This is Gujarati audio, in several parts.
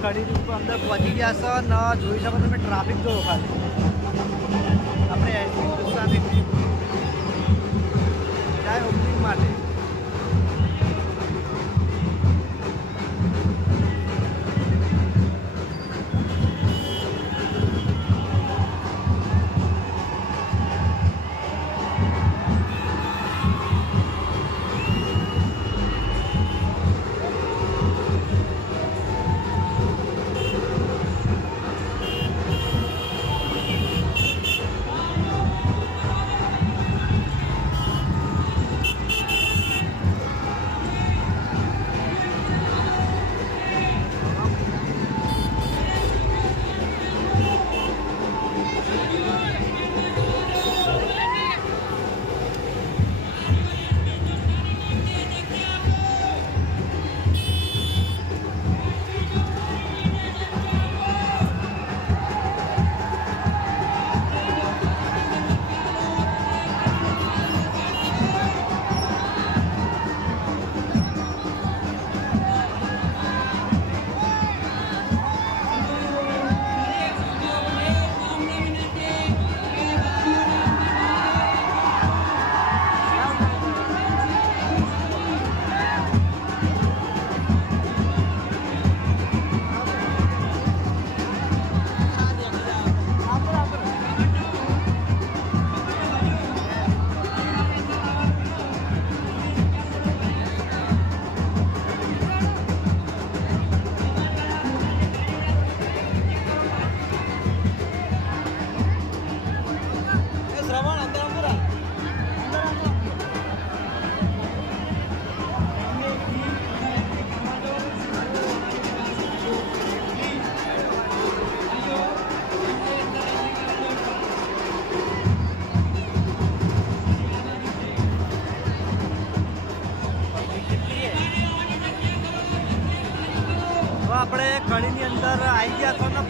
કડીની ઉપર અંદર પહોંચી ગયા છો ને જોઈ શકો તમે ટ્રાફિક જોવો ખાલી. આપણે હિન્દુસ્તાની જાય ઓપનિંગ માટે.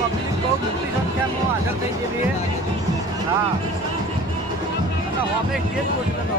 પબ્લિક બહુ મોટી સંખ્યામાં આગળ થઈ ગયેલી હા. અને હોમે સ્ટેજ ગોઠવેલો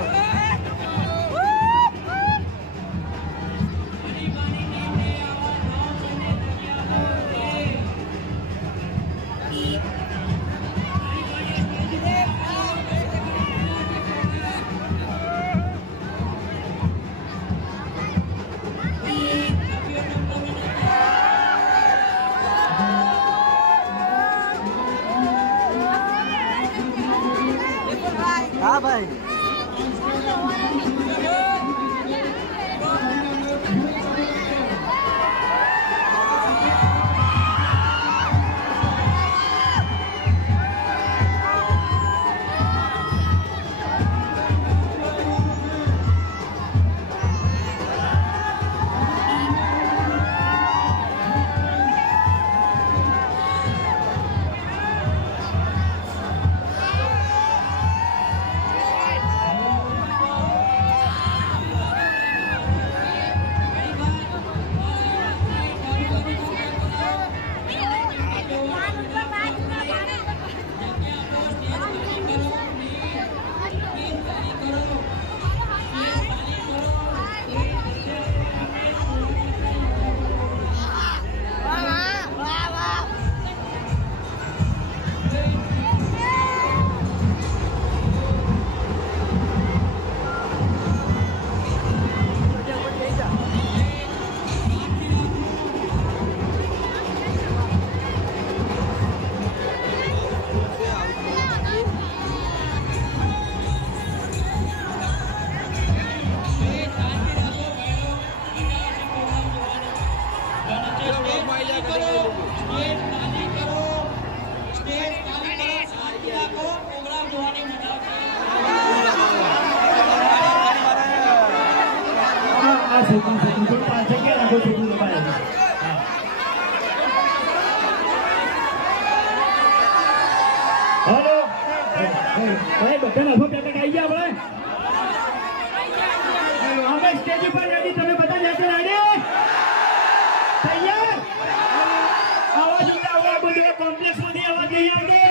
માંથી આવાજ નહીં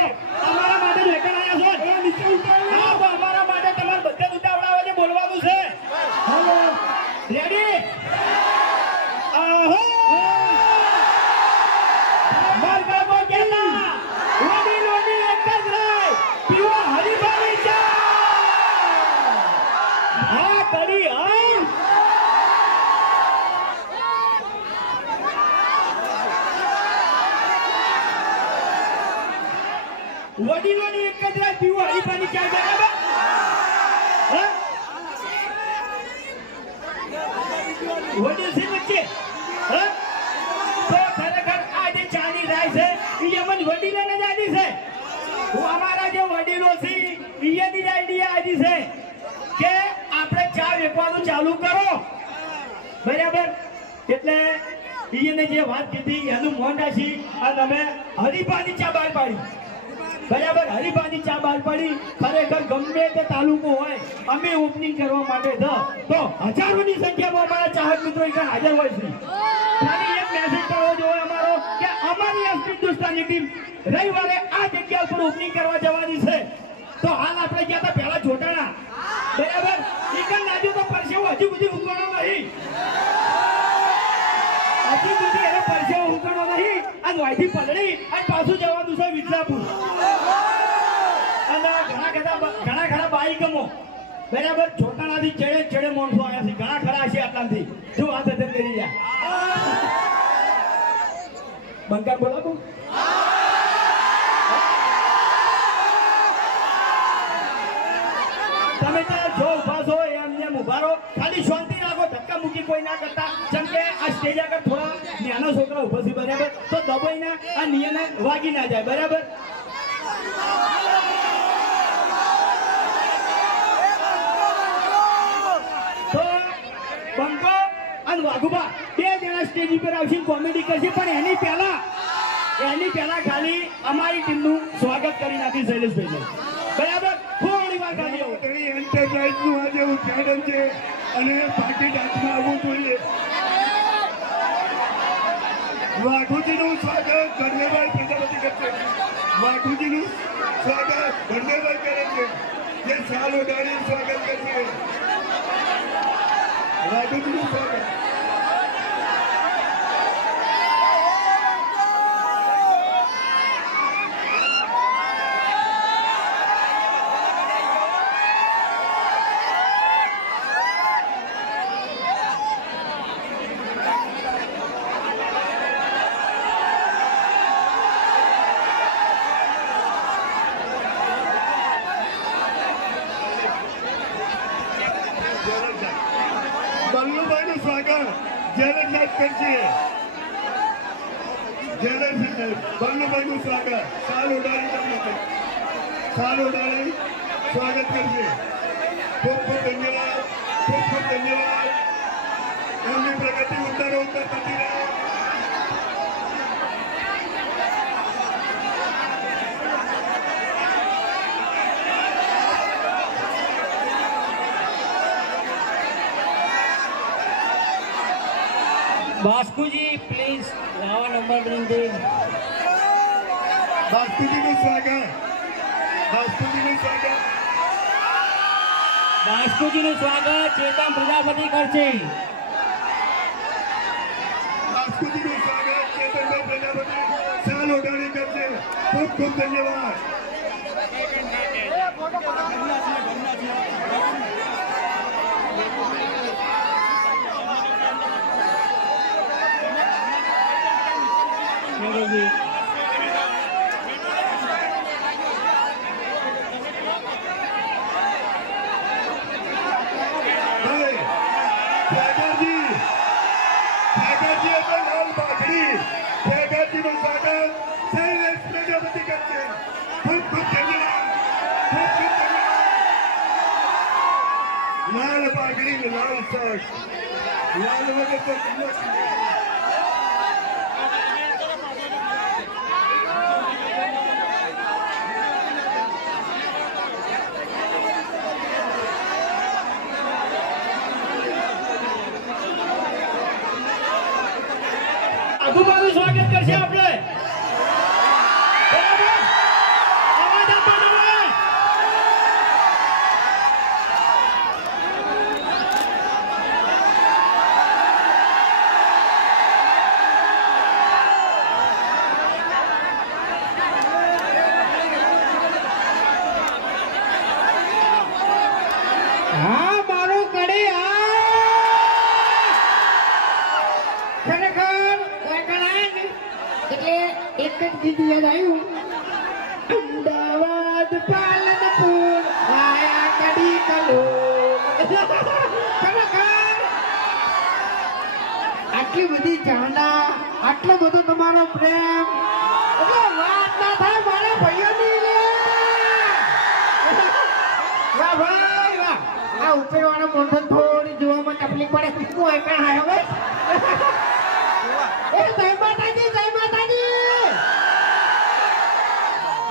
વડીલોની એક જ રાત પીવું હરીફાની ચાલ બરાબર? વડીલ છે વચ્ચે. તો ખરેખર આ જે ચાની રાય છે એ અમને વડીલોને જ આજી છે. અમારા જે વડીલો છે એની જ આઈડિયા છે કે આપણે ચા વેચવાનું ચાલુ કરો. બરાબર? એટલે એને જે વાત કીધી, એનું મોંડા છે, અને અમે હરીફાની ચા બહાર પાડી. બરાબર હરિભાની ચા બહાર પડી. ખરેખર ગમે તે તાલુકો હોય, અમે ઓપનિંગ કરવા માટે ધ. તો હજારોની સંખ્યામાં અમારા ચાહક મિત્રો અહીંયા હાજર હોય છે. ખાલી એક મેસેજ કરવો જોઈએ અમારો, કે અમારી હિન્દુસ્તાની ટીમ રવિવારે આ જગ્યા ઉપર ઓપનિંગ કરવા જવાની છે. તો હાલ આપણે ગયા હતા પહેલા જોટાણા. બરાબર? ચિકન નાજુ તો પરસેવો હજુ બધી ઉગવાનો નહીં. હજુ સુધી એનો પરસેવો ઉગવાનો નહીં. આ વાયથી પલળી અને પાછું જવાનું છે વિદ્યાપુર અને ઘણા ઘણા ઘણા ઘણા બાઈકમો બરાબર, છોટાણાથી ચડે છેડે માણસો આવ્યા છે. ઘણા ખરા છે આટલાથી જો આ ધંધે કરી રહ્યા બંકાર બોલો તું તમે ત્યાં જો ઊભા છો એમ એમ ઊભા રહો. ખાલી શાંતિ રાખો, ધક્કા મૂકી કોઈ ના કરતા. જેમ કે આ સ્ટેજ આગળ થોડા નાના છોકરા ઊભા છે, બરાબર? તો દબાઈ ના આ નિયમ વાગી ના જાય, બરાબર તો બંકો અને વાઘુબા બે સ્ટેજ આવશે કોમેડી કરશે, પણ એની પહેલા એની પહેલા ખાલી અમારી ટીમનું સ્વાગત કરી નાખી શૈલેષભાઈ બરાબર? થોડી વાર ખાલી. મોટરી એન્ટરપ્રાઇઝનું આજે ઉદ્ઘાટન છે અને પાર્ટી સ્વાગત ધન્યવાદ કરે છે. જે સ્વાગત કરશે વાઘુજીનું સ્વાગત બલ્લુભાઈનું સ્વાગત જેલર સાહેબ કરશે જેલર સાહેબ બલ્લુભાઈનું સ્વાગત. સાલ ઉડાડી તમને. સાલ ઉડાડી સ્વાગત કરશે. ખૂબ ખૂબ ધન્યવાદ. ખૂબ ખૂબ ધન્યવાદ. એમની પ્રગતિ ઉત્તર ઉત્તર થતી રહે બાસ્કુજી પ્લીઝ આવા નંબર બિંદી બાસ્કુજી નું સ્વાગત. બાસ્તુજીનું સ્વાગત. બાસ્કુજીનું સ્વાગત ચેતન પ્રજાપતિ કરશે. બાસ્તુજીનું સ્વાગત ચેતન પ્રજાપતિ. સાલ ઉડાડી કરશે. ખૂબ ખૂબ ધન્યવાદ. here. આટલો બધો તમારો પ્રેમ. એટલે વાત ના થાય, મારા ભાઈઓની આ ઉપરવાળા મોઢો થોડી જોવામાં તકલીફ પડે. હું એકણ આવ્યો હવે? એ જય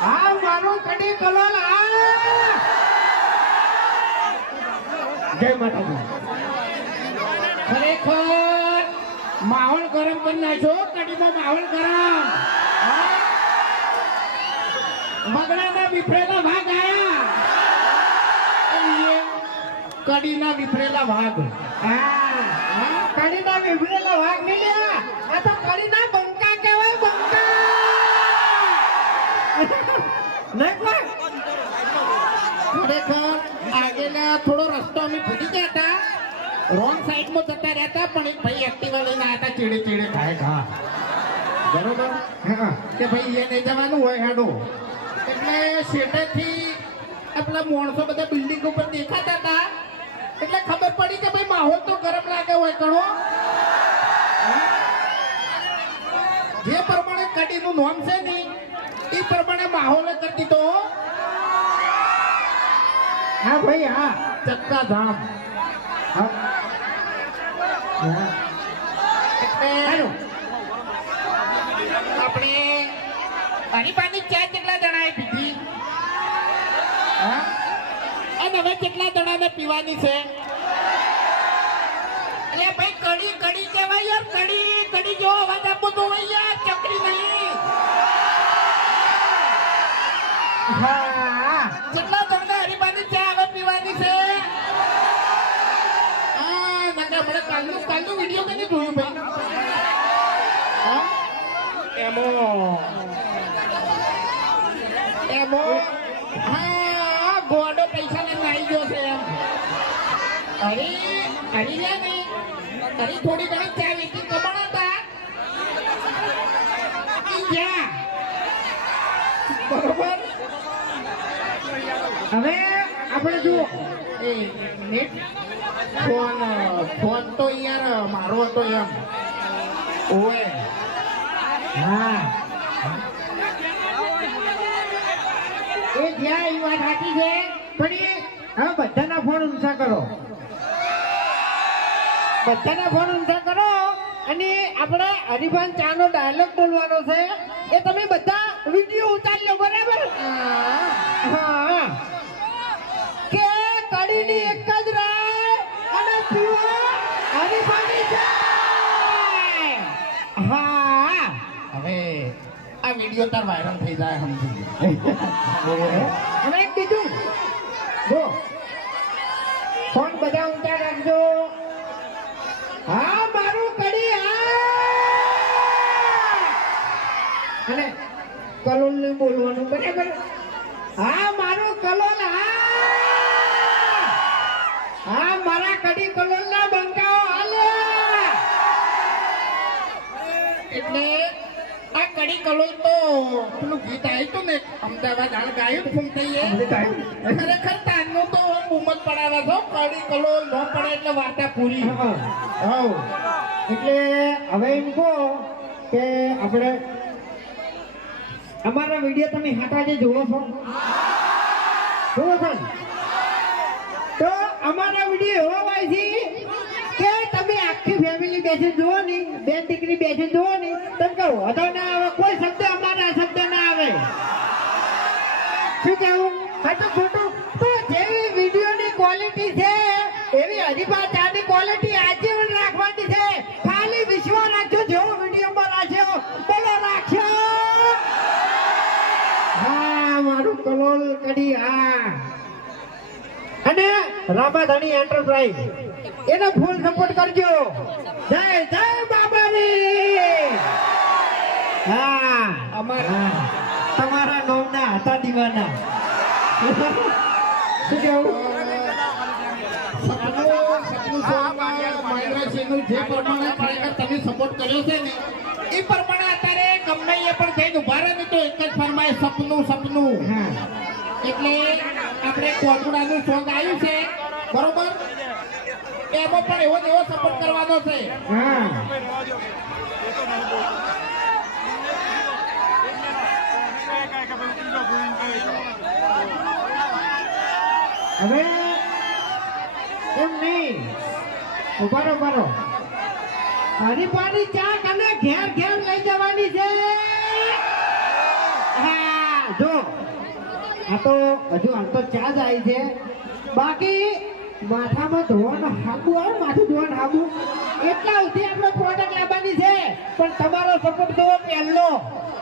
હા, મારું કડી કલોલ આ ખરેખર, માહોલ ગરમ કરી નાખ્યો કડીમાં માહોલ ગરમ હા? મગડાના વિફરેલા ભાગ આયા. કડીના વિફરેલા ભાગ. હા હા, કડીના વિફરેલા ભાગ મિલ્યા. આ તો કડીના બંકા કહેવાય બંકા. ખરેખર આગેના થોડો રસ્તો અમે ભૂલી ગયા હતા. રોંગ સાઈડમાં જતા રહ્યા હતા પણ એક ભાઈ એક્ટિવા લઈને હતા ચીડે ચીડે ખાય ખા બરોબર? કે ભાઈ એ નહીં જવાનું હોય હેડો. એટલે શેઠેથી આપણા માણસો બધા બિલ્ડિંગ ઉપર દેખાતા હતા. એટલે ખબર પડી કે ભાઈ માહોલ તો ગરમ લાગે હોય ઘણો. જે પ્રમાણે કડીનું નોમ છે ને એ પ્રમાણે માહોલ કરી દીધો હા ભાઈ હા. ચક્કા ધામ. હા. હા. એટલે આપણે પાણી પાણી ચા કેટલા જણાએ પીધી? અને હવે કેટલા જણાને પીવાની છે? એટલે ભાઈ કડી કડી કહેવાય યાર કડી કડી જેવો અવાજ આપો તો યાર ચકડી નહીં. હા. કેટલા તમને હરીબાની ચા હવે પીવાની છે? હા, મને કાલનું કાલનું વીડિયો કદી ભાઈ હા? એમાં એમાં હા ગોડો પૈસા લઈને આવી ગયો છે એમ અરે હરી ગયા નહીં હરી થોડી ઘણી ચા વેચી કમાણા તા. ઈ બરોબર? હવે આપણે જુઓ. એ નેટ ફોન ફોન તો યાર મારો હતો એમ. ઓએ હા. એ જ્યાં એ વાત સાચી છે, પણ એ હવે બધાના ફોન ઊંચા કરો. બધાના ફોન ઊંધા કરો. અને આપણે હરિભાન ચાનો ડાયલોગ બોલવાનો છે. એ તમે બધા વીડિયો ઉતારી લો બરાબર? હા. કે કડીની એક જ રાય અને પીવો હરિભાની હા. હવે આ વીડિયો તાર વાયરલ થઈ જાય સમજી અને બીજું. જો. ફોન બધા ઊંચા રાખજો હા મારું કડી હા અને કલોલ ને બોલવાનું બરાબર હા મારું કલોલ હા. હા મારા કડી કલોલ ના બંકાઓ હાલે. એટલે આ કડી કલોલ તો પેલું ગીત આવ્યું હતું ને અમદાવાદ હાલ ગાયું ફૂમતાઈએ ખરેખર તારનું તો ઉમત પડાવે છો કડી કલોલ ન પડે એટલે વાર્તા પૂરી. હા. એટલે હવે એમ કહો કે આપણે અમારા વીડિયો તમે હાટા જે જોવો છો? જોવો છો? તો અમારા વીડિયો એવો હોય છે કે તમે આખી ફેમિલી બેસી જુઓ ને, બે દીકરી બેસી જુઓ ને, તમે કહો હતો ના આવે, કોઈ શબ્દ અમારા શબ્દ ના આવે. શું કહેવું? હા તો જેવી વિડીયોની ક્વોલિટી છે એવી હરીફા ચાની ક્વોલિટી આજીવન રાખવાની છે ખાલી વિશ્વ રાખજો જેવો વિડીયોમાં રાખ્યો બોલો રાખ્યો હા મારું કલોલ કડી હા અને રામાધાની એન્ટરપ્રાઇઝ એને ફૂલ સપોર્ટ કરજો. જય જય બાબાની. હા. અમારા તમારા નોમના હતા દીવાના. શું કેવું? મહેન્દ્રસિંહનું જે પ્રમાણે ખરેખર તમે સપોર્ટ કર્યો છે ને એ પ્રમાણે અત્યારે ગમે એ પણ થઈને ઊભા રહે ને તો એક જ ફરમાય સપનું સપનું. એટલે આપણે કોટડાનું સોંગ આવ્યું છે. બરોબર? એમાં પણ એવો એવો સપોર્ટ કરવાનો છે. હવે એમ નહીં. ઉભારો ઉભારો હરી પાણી ચા તમે ઘેર ઘેર લઈ જવાની છે હા જો આ તો હજુ આમ તો ચા જાય છે. બાકી માથામાં ધોવાનું હાબુ આવે માથું ધોવાનું હાબુ એટલા સુધી આપણે પ્રોડક્ટ લાવવાની છે, પણ તમારો સપોર્ટ જોવો પહેલો.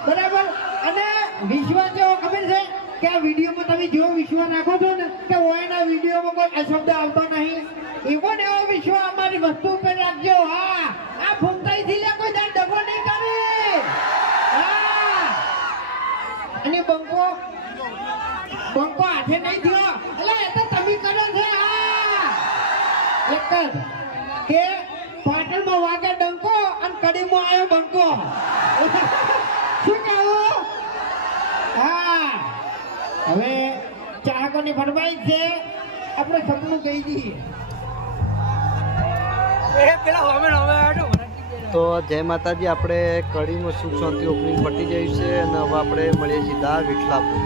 બરાબર? અને વિશ્વાસ જેવો ખબર છે કે આ વિડીયોમાં તમે જેવો વિશ્વાસ નાખો છો ને, કે ઓયના વિડીયોમાં કોઈ અશબ્દ આવતો નહીં. એવો ને એવો વિશ્વાસ અમારી વસ્તુ ઉપર રાખજો. હા, આ ફૂમતાઈથી લે, કોઈ દાન ડબો નહીં કરે. હા. અને બંકો બંકો હાથે નહીં થયો. એટલે એ તો તમે કરો છે. હા એક જ કે પાટણમાં વાગે ડંકો અને કડીમાં આવ્યો બંકો. શું કહું હા. હવે ચાહકોની ફરમાઈશ છે. આપણે સપનું કહી દઈએ. તો જય માતાજી આપણે કડીમાં સુખ શાંતિ ઓપનિંગ પટી જાય છે અને હવે આપણે મળીએ સીધા વિઠલાપુર